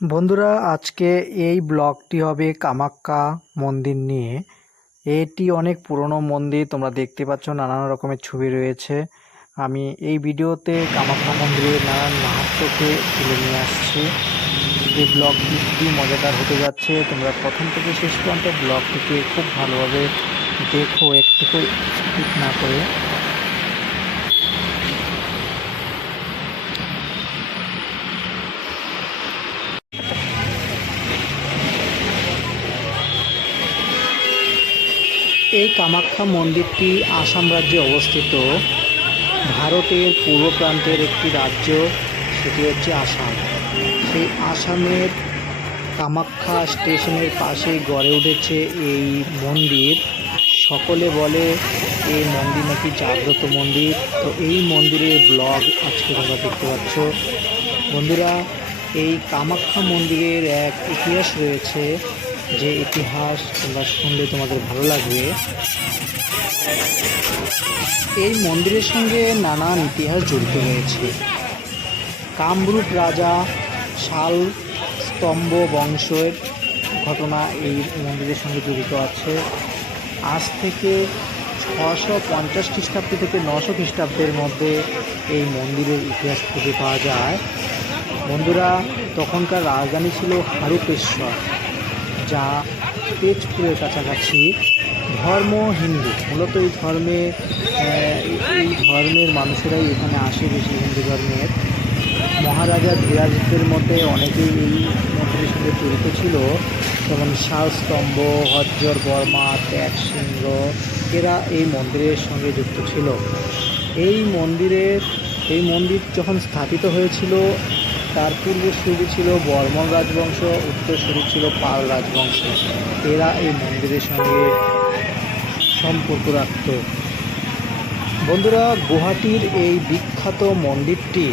বন্ধুরা, আজকে এই ব্লগটি হবে কামাক্কা মন্দির নিয়ে। এটি অনেক পুরনো মন্দির, তোমরা দেখতে পাচ্ছ নানান রকমের ছবি রয়েছে। আমি এই ভিডিওতে কামাক্কা মন্দিরের নানান মাহাত্মকে তুলে নিয়ে আসছি। এই ব্লগটি খুবই মজাদার হতে যাচ্ছে। তোমরা প্রথম থেকে শেষ পর্যন্ত ব্লগটিকে খুব ভালোভাবে দেখো স্কিপ না করে। এই কামাখ্যা মন্দিরটি আসাম রাজ্যে অবস্থিত। ভারতের পূর্ব প্রান্তের একটি রাজ্য, সেটি হচ্ছে আসাম। সেই আসামের কামাখ্যা স্টেশনের পাশে গড়ে উঠেছে এই মন্দির। সকলে বলে এই মন্দির নাকি জাগ্রত মন্দির। তো এই মন্দিরের ব্লগ আজকে তোমরা দেখতে পাচ্ছ। বন্ধুরা, এই কামাখ্যা মন্দিরের এক ইতিহাস রয়েছে। যে ইতিহাস তোমরা শুনলে তোমাদের ভালো লাগবে। এই মন্দিরের সঙ্গে নানান ইতিহাস জড়িত রয়েছে। কামরূপ রাজা শাল স্তম্ভ বংশের ঘটনা এই মন্দিরের সঙ্গে জড়িত আছে। আজ থেকে ছশো পঞ্চাশ খ্রিস্টাব্দ থেকে নশো খ্রিস্টাব্দের মধ্যে এই মন্দিরের ইতিহাস খুঁজে পাওয়া যায়। বন্ধুরা, তখনকার রাজধানী ছিল হারুকেশ্বর। যা তেজপুরের কাছাকাছি ধর্ম হিন্দু। মূলত এই ধর্মে এই ধর্মের মানুষেরাই এখানে আসে বেশি হিন্দু ধর্মের। মহারাজা ধীরাজদের মধ্যে অনেকেই এই মন্দিরের সঙ্গে জড়িত ছিল। যেমন শালস্তম্ভ হজ্জর, বর্মা, ত্যাগ, সিংহ, এরা এই মন্দিরের সঙ্গে যুক্ত ছিল। এই মন্দিরের, এই মন্দির যখন স্থাপিত হয়েছিল তার পূর্বসূরি ছিল বর্মন রাজবংশ, উত্তর উত্তরসূরি ছিল পাল রাজবংশ। এরা এই মন্দিরের সঙ্গে সম্পর্ক রাখত। বন্ধুরা, গুয়াহাটির এই বিখ্যাত মন্দিরটি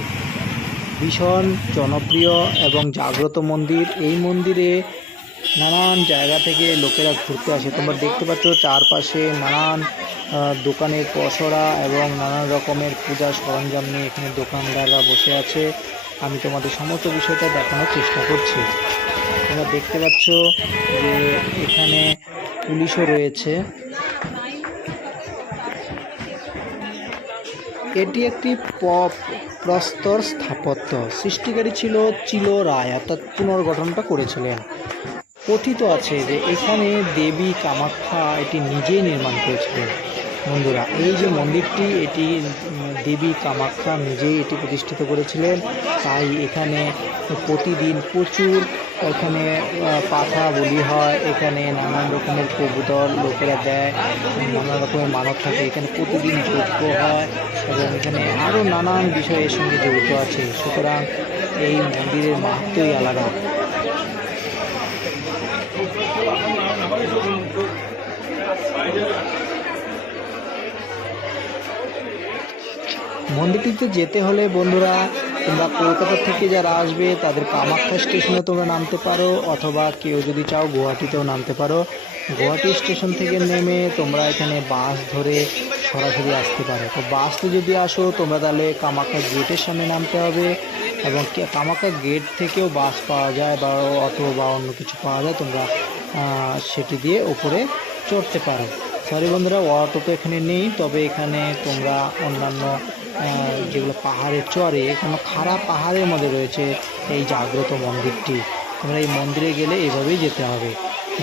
ভীষণ জনপ্রিয় এবং জাগ্রত মন্দির। এই মন্দিরে নানান জায়গা থেকে লোকেরা ঘুরতে আসে। তোমরা দেখতে পাচ্ছ চারপাশে নানান দোকানের পসরা এবং নানান রকমের পূজার সরঞ্জাম নিয়ে এখানে দোকানদাররা বসে আছে। আমি তোমাদের সমস্ত বিষয়টা দেখানোর চেষ্টা করছি। তোমরা দেখতে পাচ্ছ যে এখানে পুলিশও রয়েছে। এটি একটি পপ প্রস্তর স্থাপত্য। সৃষ্টিকারী ছিল চিল রায়, অর্থাৎ পুনর্গঠনটা করেছিলেন। কথিত আছে যে এখানে দেবী কামাখ্যা এটি নিজেই নির্মাণ করেছিলেন। বন্ধুরা, এই যে মন্দিরটি, এটি দেবী কামাখ্যা নিজেই এটি প্রতিষ্ঠিত করেছিলেন। তাই এখানে প্রতিদিন প্রচুর এখানে পাঠা বলি হয়, এখানে নানান রকমের কবুতর লোকেরা দেয়, নানান রকমের মানব থাকে, এখানে প্রতিদিন যজ্ঞ হয় এবং এখানে আরও নানান বিষয় এর সঙ্গে জড়িত আছে। সুতরাং এই মন্দিরের মাহাত্মই আলাদা। মন্দিরটিতে যেতে হলে বন্ধুরা তোমরা কলকাতা থেকে যারা আসবে তাদের কামাখ্যা স্টেশনে তোমরা নামতে পারো, অথবা কেউ যদি চাও গুয়াহাটিতেও নামতে পারো। গুয়াহাটি স্টেশন থেকে নেমে তোমরা এখানে বাস ধরে সরাসরি আসতে পারো। তো বাসে যদি আসো, তোমরা তাহলে কামাখ্যা গেটের সামনে নামতে হবে এবং কামাখ্যা গেট থেকেও বাস পাওয়া যায় বা অটো বা অন্য কিছু পাওয়া যায়, তোমরা সেটি দিয়ে উপরে চড়তে পারো। সরি বন্ধুরা অটো তো এখানে নেই, তবে এখানে তোমরা অন্যান্য যেগুলো পাহাড়ে চড়ে কোনো খারাপ পাহাড়ের মধ্যে রয়েছে এই জাগ্রত মন্দিরটি। তোমরা এই মন্দিরে গেলে এভাবেই যেতে হবে।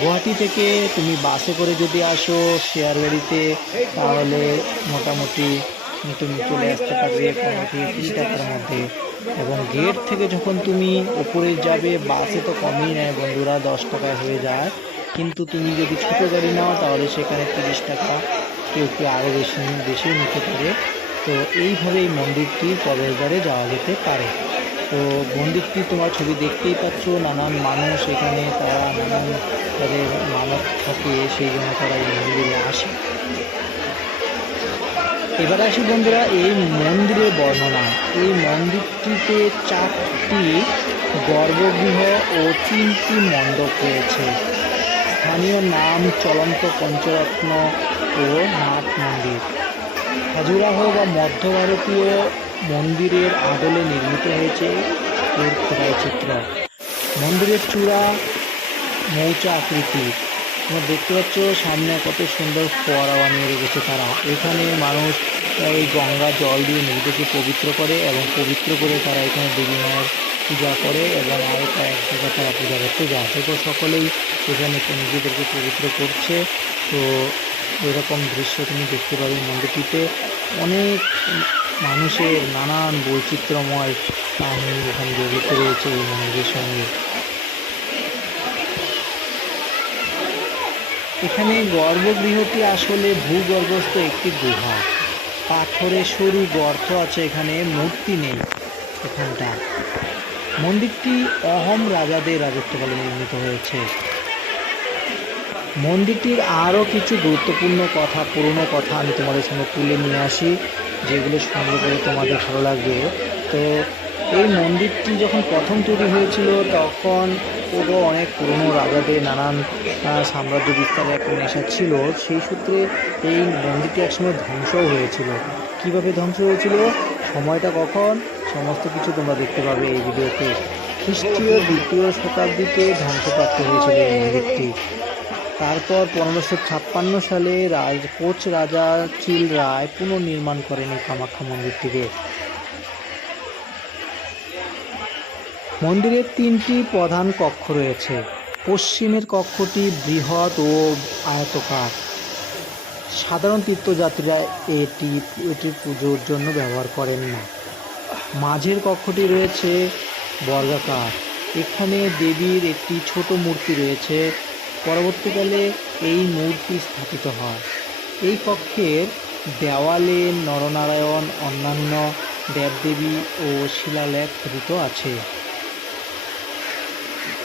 গুয়াহাটি থেকে তুমি বাসে করে যদি আসো শেয়ার গাড়িতে তাহলে মোটামুটি তুমি চলে আসতে পারবে পনেরো থেকে কুড়ি টাকার মধ্যে। এবং গেট থেকে যখন তুমি উপরে যাবে, বাসে তো কমই নেয়, বন্ধুরা দশ টাকায় হয়ে যায়। কিন্তু তুমি যদি ছোটো গাড়ি নাও, তাহলে সেখানে তিরিশ টাকা, কেউ কেউ আরও বেশি বেশি নিতে পারে। তো এইভাবে এই মন্দিরটির প্রবেশদ্বারে যাওয়া যেতে পারে। তো মন্দিরটি তোমার ছবি দেখতেই পাচ্ছ, নানান মানুষ এখানে, তারা নানান তাদের মানত থাকে, সেই জন্য তারা এই মন্দিরে আসে। এবার আসি বন্ধুরা, এই মন্দিরের বর্ণনা। এই মন্দিরটিতে চারটি গর্ভগৃহ ও তিনটি মণ্ডপ রয়েছে। স্থানীয় নাম চলন্ত পঞ্চরত্ন ও নাট মন্দির। খাজুরাহ বা মধ্য ভারতীয় মন্দিরের আদলে নির্মিত হয়েছে এর খোদাই চিত্র। মন্দিরের চূড়া মৌচা আকৃতি তোমরা দেখতে পাচ্ছ, সামনে কত সুন্দর ফোয়ারা বানিয়ে রেখেছে তারা। এখানে মানুষ এই গঙ্গা জল দিয়ে নিজেদেরকে পবিত্র করে এবং পবিত্র করে তারা এখানে দেবী মায়ের পূজা করে এবং আরও এক জায়গায় তারা পূজা করতে যায়। সকলেই এখানে নিজেদেরকে পবিত্র করছে। তো এরকম দৃশ্য তুমি দেখতে পাবে মন্দিরটিতে অনেক মানুষের নানান বৈচিত্র্যময় কাহিনী এখানে জড়িত রয়েছে এই মন্দিরের সঙ্গে। এখানে গর্ভগৃহটি আসলে ভূগর্ভস্থ একটি গুহা। পাথরে সরু গর্ত আছে, এখানে মূর্তি নেই এখানটা। মন্দিরটি অহম রাজাদের রাজত্বকালে নির্মিত হয়েছে। মন্দিরটির আরও কিছু গুরুত্বপূর্ণ কথা, পুরনো কথা আমি তোমাদের সঙ্গে তুলে নিয়ে আসি, যেগুলো শুনলে করে তোমাদের ভালো লাগবে। তো এই মন্দিরটি যখন প্রথম তৈরি হয়েছিল, তখন পুরো অনেক পুরনো রাজাদের নানান সাম্রাজ্য বিস্তারের একটা নেশা ছিল। সেই সূত্রে এই মন্দিরটি একসময় ধ্বংসও হয়েছিল। কীভাবে ধ্বংস হয়েছিল? সময়টা কখন? সমস্ত কিছু তোমরা দেখতে পাবে এই ভিডিওতে। খ্রিস্টীয় দ্বিতীয় শতাব্দীতে ধ্বংসপ্রাপ্ত হয়েছিল এই মন্দিরটি। তারপর পনেরোশো ছাপ্পান্ন সালে রাজ কোচ রাজা চিল রায় পুনর্নির্মাণ করেন এই কামাখ্যা মন্দিরটিকে। মন্দিরের তিনটি প্রধান কক্ষ রয়েছে। পশ্চিমের কক্ষটি বৃহৎ ও আয়তকার। সাধারণ তীর্থযাত্রীরা এটি এটির পুজোর জন্য ব্যবহার করেন না। মাঝের কক্ষটি রয়েছে বর্গাকার। এখানে দেবীর একটি ছোট মূর্তি রয়েছে। পরবর্তীকালে এই মূর্তি স্থাপিত হয়। এই কক্ষের দেওয়ালে নরনারায়ণ, অন্যান্য দেবদেবী ও শিলালেখ খোদিত আছে।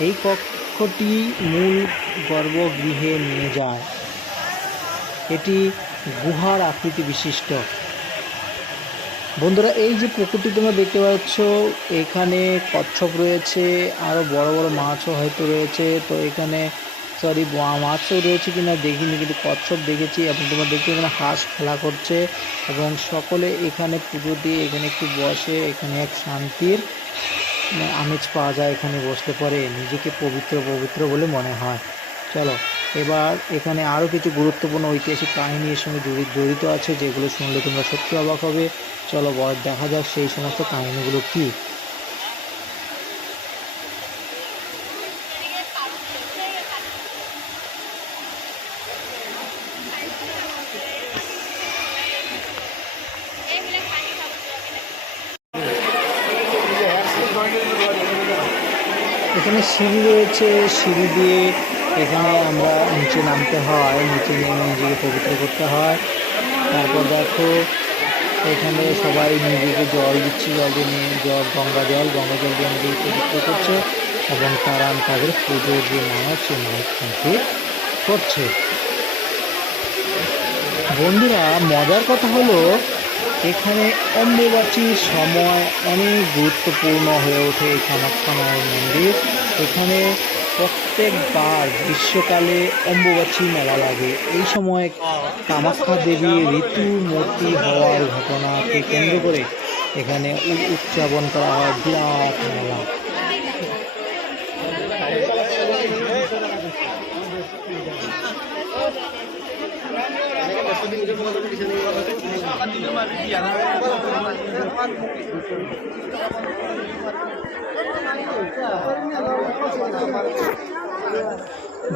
এই কক্ষটি মূল গর্ভগৃহে নিয়ে যায়। এটি গুহার আকৃতি বিশিষ্ট। বন্ধুরা, এই যে পুকুরটি তোমরা দেখতে পাচ্ছ, এখানে কচ্ছপ রয়েছে আরও বড় বড় মাছও হয়তো রয়েছে। তো এখানে সরি মাছও রয়েছে কিনা দেখিনি, কিন্তু কচ্ছপ দেখেছি এবং তোমরা দেখতে এখানে হাঁস খেলা করছে এবং সকলে এখানে পুজো দিয়ে এখানে একটু বসে, এখানে এক শান্তির মানে আমেজ পাওয়া যায় এখানে বসলে পরে, নিজেকে পবিত্র পবিত্র বলে মনে হয়। চলো, এবার এখানে আরও কিছু গুরুত্বপূর্ণ ঐতিহাসিক কাহিনী এর সঙ্গে জড়ি- জড়িত আছে, যেগুলো শুনলে তোমরা সত্যি অবাক হবে। চলো বর দেখা যাক সেই সমস্ত কাহিনীগুলো কি এখানে রয়েছে সিঁড়ি দিয়ে এখানে আমরা নিচে নামতে হয়, নিচে নেমে নিজেকে পবিত্র করতে হয়। তারপর দেখো, এখানে সবাই নিজেকে জল দিচ্ছে, জল দিয়ে নিয়ে, জল, গঙ্গা জল গঙ্গা জল দিয়ে নিজেকে পবিত্র করছে এবং তারা তাদের পুজোর যে মানত সেই মানত কমপ্লিট করছে। বন্ধুরা, মজার কথা হলো, এখানে অম্বুবাচীর সময় অনেক গুরুত্বপূর্ণ হয়ে ওঠে এই কামাখ্যা মায়ের মন্দির। এখানে প্রত্যেকবার গ্রীষ্মকালে অম্বুবাচী মেলা লাগে। এই সময় কামাখ্যা দেবী ঋতু মূর্তি হওয়ার ঘটনাকে কেন্দ্র করে এখানে উদযাপন করা হয়। বিরাট মেলা।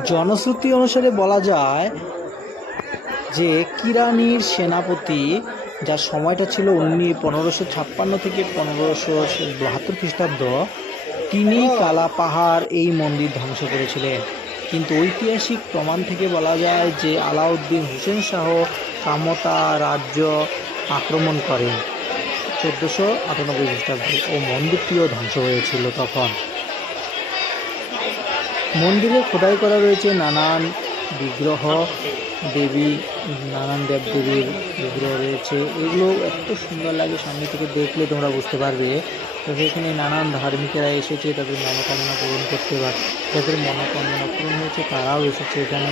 জনশ্রুতি অনুসারে বলা যায় যে কিরানির সেনাপতি, যার সময়টা ছিল উনি পনেরোশো ছাপ্পান্ন থেকে পনেরোশো বাহাত্তর খ্রিস্টাব্দ, তিনি কালা পাহাড় এই মন্দির ধ্বংস করেছিলেন। কিন্তু ঐতিহাসিক প্রমাণ থেকে বলা যায় যে আলাউদ্দিন হোসেন শাহ কামতা রাজ্য আক্রমণ করেন। চোদ্দোশো আটানব্বই খ্রিস্টাব্দে ও মন্দিরটিও ধ্বংস হয়েছিল তখন। মন্দিরে খোদাই করা রয়েছে নানান বিগ্রহ, দেবী, নানান দেবদেবীর বিগ্রহ রয়েছে। এগুলো এত সুন্দর লাগে সামনে থেকে দেখলে তোমরা বুঝতে পারবে তবে এখানে নানান ধার্মিকেরা এসেছে, তাদের মনোকামনা পূরণ করতে পারে যাদের মনোকামনা পূরণ হয়েছে। তারাও এসেছে এখানে।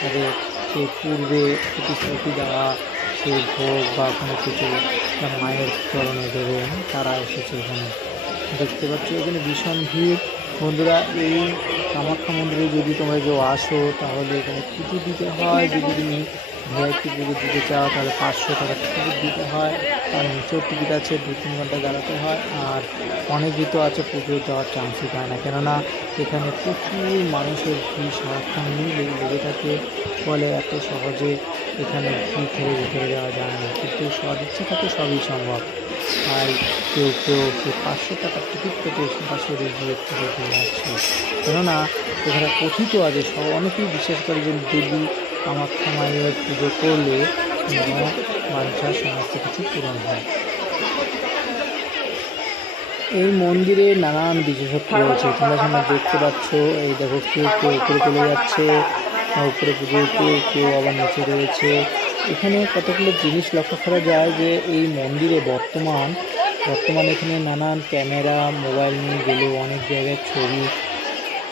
তাদের সেই পূর্বে প্রতিশ্রুতি দেওয়া সেই ভোগ বা কোনো কিছু মায়ের চরণে দেবে, তারা এসেছে এখানে। দেখতে পাচ্ছ, এখানে ভীষণ ভিড়। বন্ধুরা, এই কামাখ্যা মন্দিরে যদি তোমরা কেউ আসো, তাহলে এখানে পুজো দিতে হয়। যদি তুমি ভিআইপি পুজো দিতে চাও, তাহলে পাঁচশো টাকা টিকিট দিতে হয়। আর নিচেও টিকিট আছে, দু তিন ঘণ্টা দাঁড়াতে হয়। আর অনেকেই তো আছে, পুজো দেওয়ার চান্সই পায় না। কেননা, এখানে প্রচুর মানুষের ভিড় সারাক্ষণই লেগে লেগে থাকে। ফলে এত সহজে এখানে ঠেলে ভিতরে যাওয়া যায় না, কিন্তু সদিচ্ছা থাকে সবই সম্ভব। তাই কেউ কেউ পাঁচশো টাকার টিকিট কেটে সরাসরি গিয়ে পুজো দিয়ে আসছে। কেননা, এখানে কথিত আছে, সব অনেকেই বিশ্বাস করে যে দেবী কামাখ্যা মায়ের পুজো করলে মন বাঞ্ছা সমস্ত কিছু পূরণ হয়। এই মন্দিরে নানান বিশেষত্ব রয়েছে। তোমরা সামনে দেখতে পাচ্ছ, এই দেখো কেউ কেউ উপরে চলে যাচ্ছে আর উপরে পুজো কেউ আবার নিচে রয়েছে। এখানে কতগুলো জিনিস লক্ষ্য করা যায় যে এই মন্দিরে বর্তমান, বর্তমানে এখানে নানান ক্যামেরা, মোবাইল নিয়ে গেলেও অনেক জায়গায় ছবি,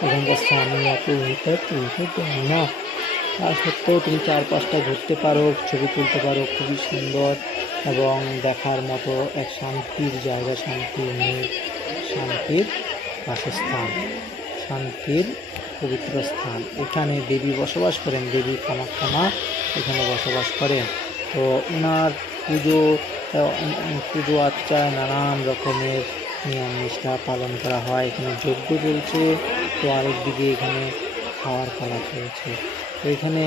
এখানকার স্থানীয় উইকেট উইকেট দেয় না। তা সত্ত্বেও তুমি চারপাশটা ঘুরতে পারো, ছবি তুলতে পারো, খুবই সুন্দর এবং দেখার মতো এক শান্তির জায়গা, শান্তির মেঘ, শান্তির বাসস্থান, শান্তির পবিত্র স্থান। এখানে দেবী বসবাস করেন, দেবী কামাখ্যা মা এখানে বসবাস করেন। তো ওনার পুজো পুজো আচ্চায় নানান রকমের নিয়ম নিষ্ঠা পালন করা হয়। এখানে যজ্ঞ চলছে, তো আরেকদিকে এখানে খাওয়ার পালা চলছে। তো এখানে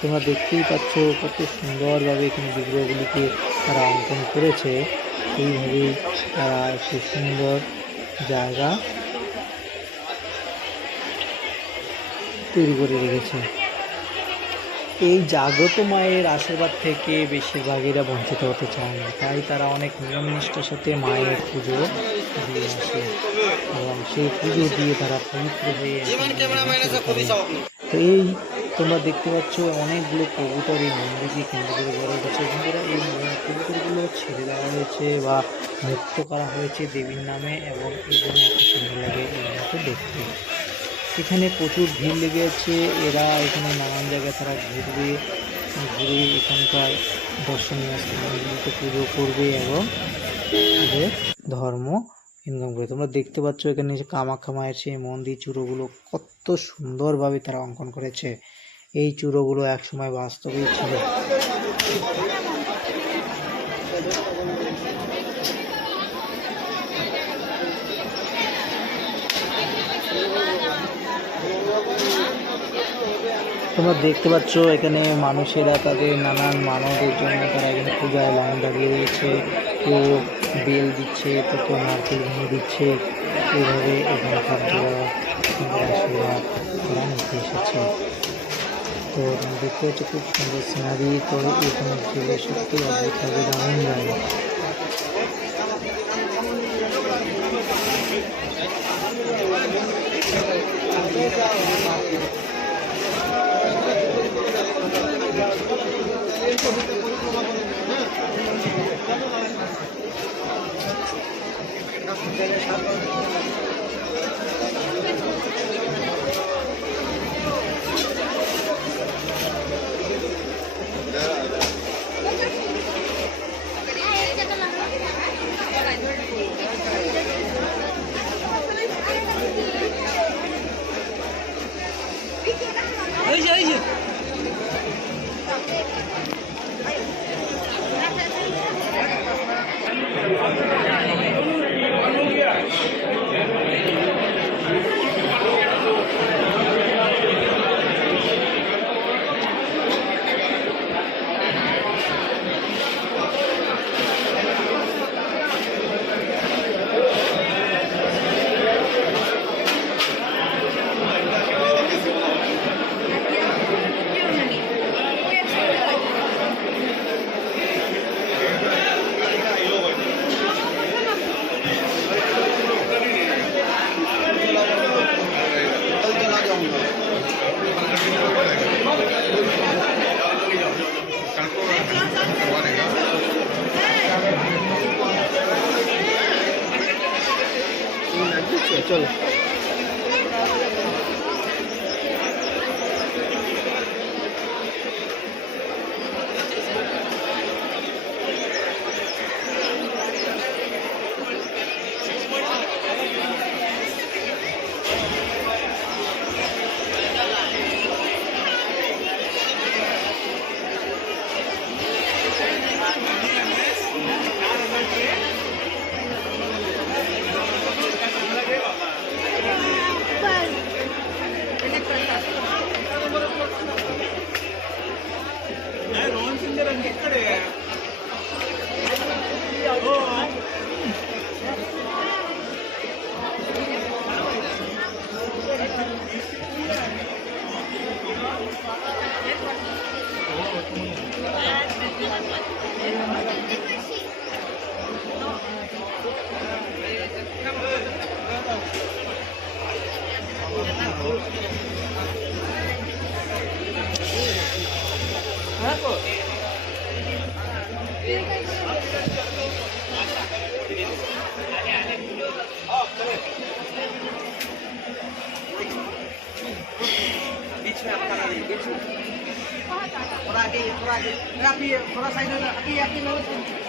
তোমরা দেখতেই পাচ্ছ কত সুন্দরভাবে এখানে বিগ্রহগুলিকে তারা অঙ্কন করেছে। এইভাবেই তারা একটি সুন্দর জায়গা তৈরি করে রেখেছে। এই জাগ্রত মায়ের আশীর্বাদ থেকে বেশিরভাগেরা বঞ্চিত হতে চায় না। তাই তারা অনেক নিয়ম নিষ্ঠার সাথে মায়ের পুজো দিয়ে আসে এবং সেই পুজো দিয়ে তারা পবিত্র হয়ে তো এই তোমরা দেখতে পাচ্ছ অনেকগুলো কবুতর এই মন্দিরকে কেন্দ্র করে গড়ে উঠেছে। বন্ধুরা এই কবুতরগুলো ছেড়ে দেওয়া হয়েছে বা মুক্ত করা হয়েছে দেবীর নামে এবং এই জন্য সুন্দর লাগে এগুলোকে দেখতে। এখানে প্রচুর ভিড় লেগেছে। এরা এখানে নানান জায়গায় তারা ঘুরবে, ঘুরে এখানকার দর্শনীয় স্থানগুলিতে পুজো করবে এবং তাদের ধর্ম ইনকাম করে তোমরা দেখতে পাচ্ছ এখানে যে কামাখ্যা মায়ের সেই মন্দির চূড়োগুলো কত সুন্দরভাবে তারা অঙ্কন করেছে। এই চূড়োগুলো একসময় বাস্তবেই ছিল। তোমরা দেখতে পাচ্ছ, এখানে মানুষেরা তাদের নানান মানবের জন্য তারা এখানে পূজায় লাইন দাঁড়িয়ে রয়েছে। কেউ বেল দিচ্ছে, তো কেউ নারকেল ভেঙে দিচ্ছে এইভাবে এখানকার দেওয়া তারা নিতে এসেছে। তো দেখতে পাচ্ছ, খুব সুন্দর সিনারি তো এখানে গেলে সত্যি অদ্ভুত লাগে দারুণ थोड़ा आगे थोड़ा आगे आप ये थोड़ा साइड में आगे आगे लो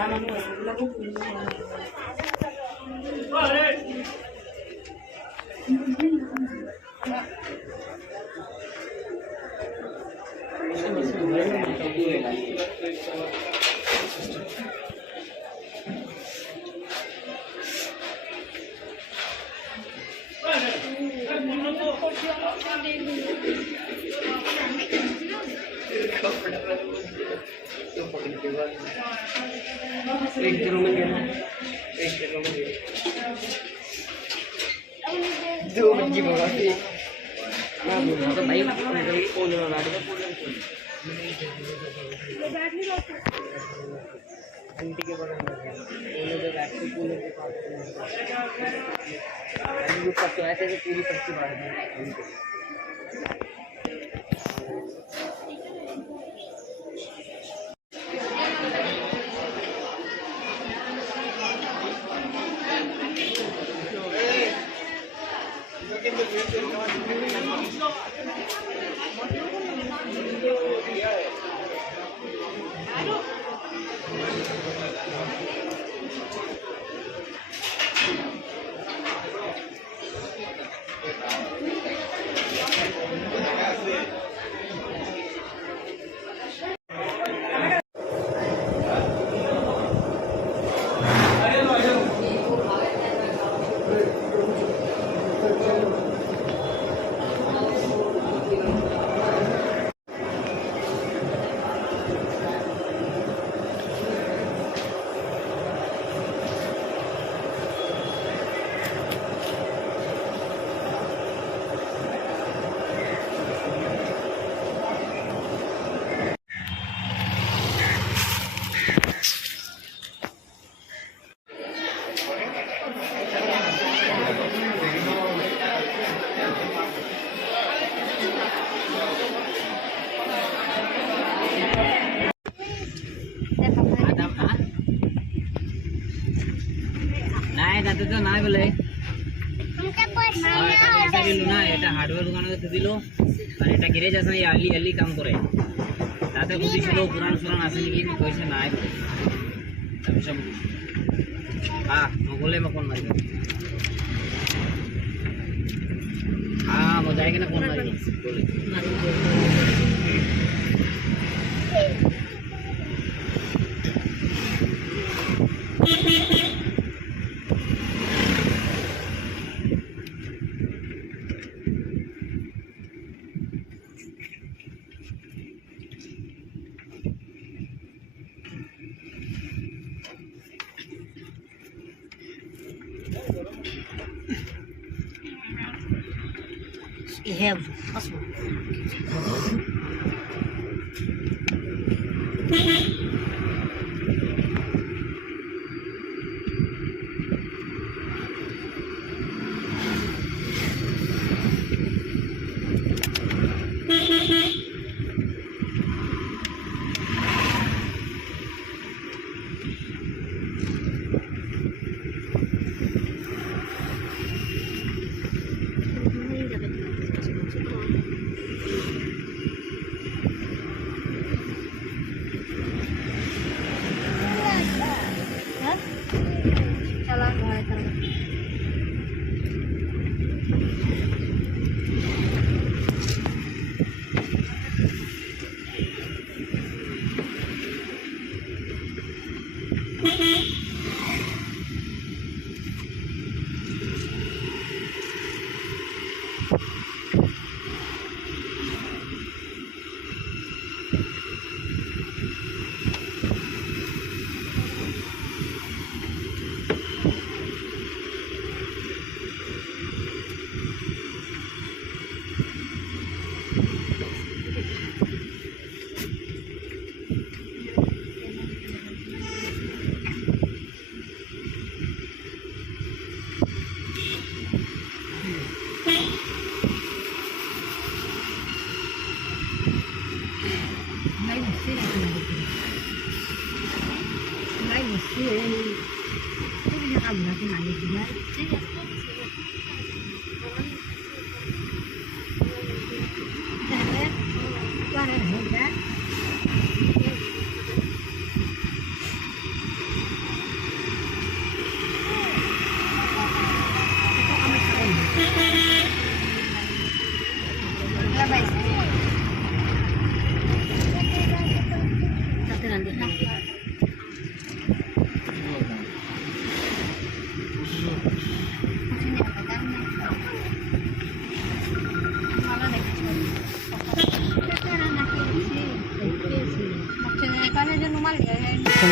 মেলা মানুষ আছে এগুলোকে Comfortable. पकड़ने के बाद एक किलो में देना एक किलो में देना दो बच्ची बोला थी मैं बोला था भाई फ़ोन लगा दिया आंटी के बगल में पूरी पत्ती बाढ़ খাইতে তো নাই বলে। পয়সা দিল না এটা হার্ডওয়্যার দোকানে দিল আর এটা গ্যারেজ আছে আলি আলি কাম করে। তাতে বুঝি ছিল পুরান সুরান আছে নাকি পয়সা নাই। আমি সব হ্যাঁ নগলে মকন মারি হ্যাঁ মজা কিনা ফোন মারি বলে। I have husband.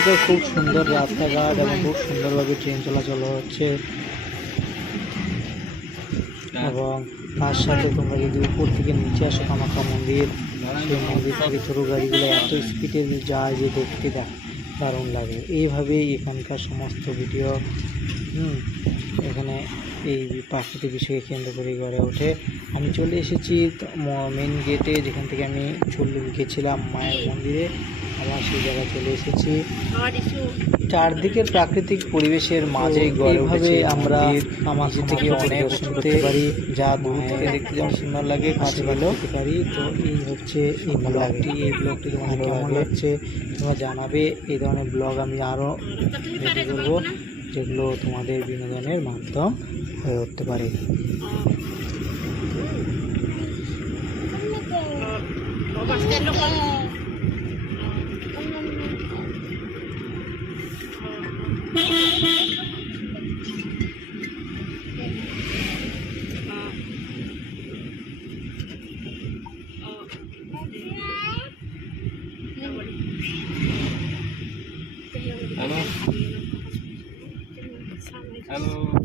এখানকার খুব সুন্দর রাস্তাঘাট এবং খুব সুন্দরভাবে ট্রেন চলাচল হচ্ছে। এবং তার সাথে তোমরা যদি উপর থেকে নিচে আসো কামাখ্যা মন্দির, সেই মন্দির থেকে ছোটো গাড়িগুলো এত স্পিডে যায় যে দেখতে দেখ, দারুণ লাগে। এইভাবেই এখানকার সমস্ত ভিডিও, হুম, এখানে এই প্রাকৃতিক বিষয়কে কেন্দ্র করে গড়ে ওঠে। আমি চলে এসেছি মেন গেটে যেখান থেকে আমি চলে গেছিলাম মায়ের মন্দিরে। আবার সেই জায়গায় চলে এসেছি। চারদিকের প্রাকৃতিক পরিবেশের মাঝে এইভাবে আমরা আমার থেকে অনেক করতে পারি যা দূর থেকে দেখতে যেমন সুন্দর লাগে কাছে ভালো পারি। তো এই হচ্ছে এই ব্লগটি এই ব্লগটি তোমার কেমন লাগছে তোমরা জানাবে। এই ধরনের ব্লগ আমি আরও রেডি করব যেগুলো তোমাদের বিনোদনের মাধ্যম হয়ে উঠতে পারে। Hello.